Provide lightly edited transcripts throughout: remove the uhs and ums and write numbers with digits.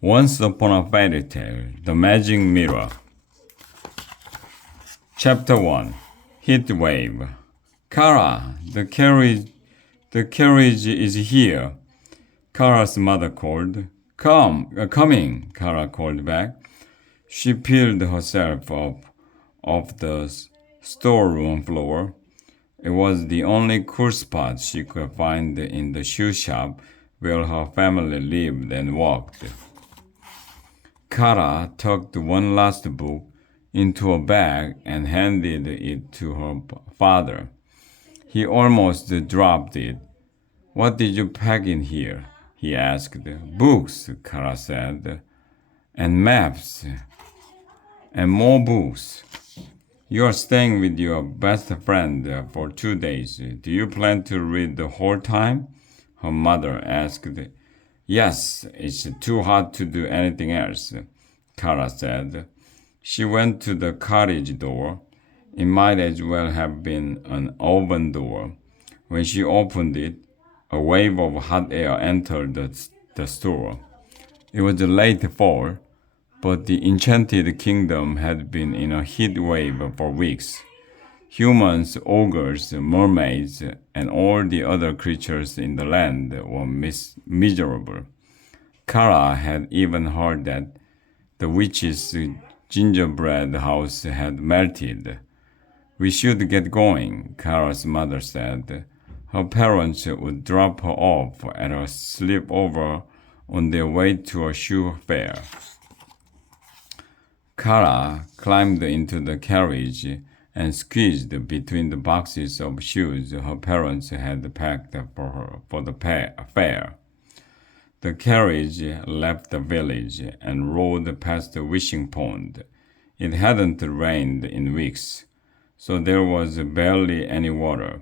Once Upon a Fairy Tale, The Magic Mirror. Chapter 1, Heat Wave. Kara, the carriage is here, Kara's mother called. Coming, Kara called back. She peeled herself up off the storeroom floor. It was the only cool spot she could find in the shoe shop where her family lived and worked. Kara tucked one last book into a bag and handed it to her father. He almost dropped it. "What did you pack in here?" he asked. "Books," Kara said, "and maps, and more books. You are staying with your best friend for 2 days. Do you plan to read the whole time?" her mother asked. "Yes, it's too hot to do anything else," Kara said. She went to the cottage door. It might as well have been an oven door. When she opened it, a wave of hot air entered the store. It was late fall, but the enchanted kingdom had been in a heat wave for weeks. Humans, ogres, mermaids, and all the other creatures in the land were miserable. Kara had even heard that the witch's gingerbread house had melted. "We should get going," Kara's mother said. Her parents would drop her off at a sleepover on their way to a shoe fair. Kara climbed into the carriage and squeezed between the boxes of shoes her parents had packed for her for the fair. The carriage left the village and rode past the wishing pond. It hadn't rained in weeks, so there was barely any water.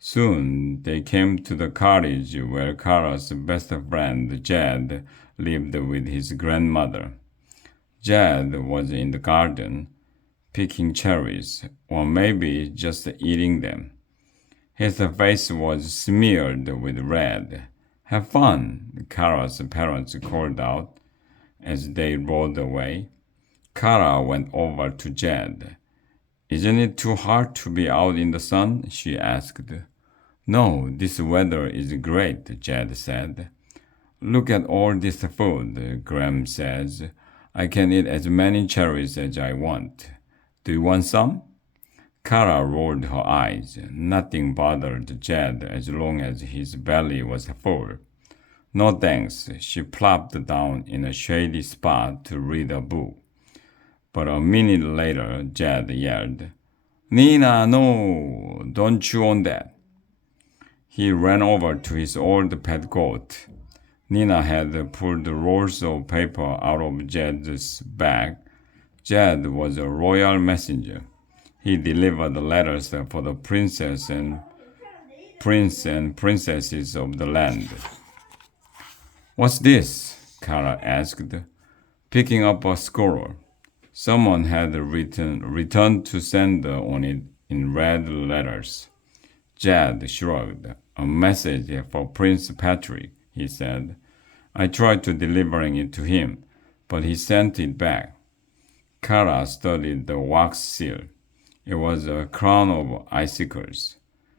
Soon they came to the cottage where Kara's best friend Jed lived with his grandmother. Jed was in the garden, picking cherries, or maybe just eating them. His face was smeared with red. "Have fun," Kara's parents called out as they rode away. Kara went over to Jed. "Isn't it too hot to be out in the sun?" she asked. "No, this weather is great," Jed said. "Look at all this food," Graham says. "I can eat as many cherries as I want. Do you want some?" Kara rolled her eyes. Nothing bothered Jed as long as his belly was full. "No thanks." She plopped down in a shady spot to read a book. But a minute later, Jed yelled, "Nina, no! Don't chew on that!" He ran over to his old pet goat. Nina had pulled rolls of paper out of Jed's bag. Jed was a royal messenger. He delivered letters for the princess and prince and princesses of the land. "What's this?" Kara asked, picking up a scroll. Someone had returned to sender on it in red letters. Jed shrugged. "A message for Prince Patrick," he said. "I tried to delivering it to him, but he sent it back." Kara studied the wax seal. It was a crown of icicles.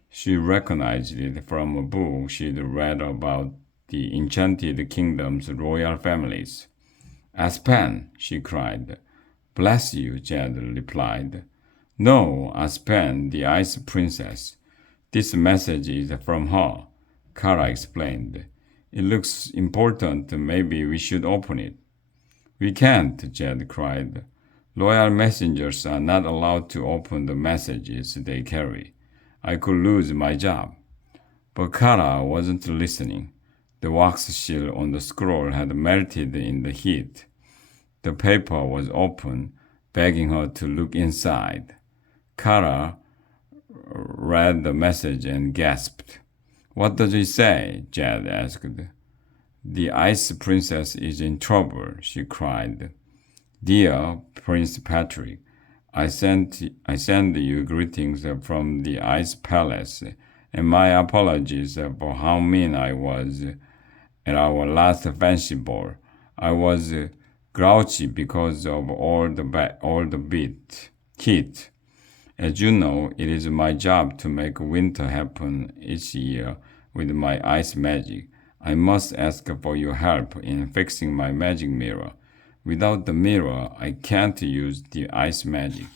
She recognized it from a book she'd read about the enchanted kingdom's royal families. "Aspen!" she cried. "Bless you," Jed replied. "No, Aspen, the ice princess. This message is from her," Kara explained. "It looks important. Maybe we should open it." "We can't," Jed cried. "Loyal messengers are not allowed to open the messages they carry. I could lose my job." But Kara wasn't listening. The wax seal on the scroll had melted in the heat. The paper was open, begging her to look inside. Kara read the message and gasped. "What does it say?" Jed asked. "The ice princess is in trouble," she cried. "Dear Prince Patrick, I send you greetings from the Ice Palace, and my apologies for how mean I was at our last fancy ball. I was grouchy because of all the heat. As you know, it is my job to make winter happen each year with my ice magic. I must ask for your help in fixing my magic mirror. Without the mirror, I can't use the ice magic.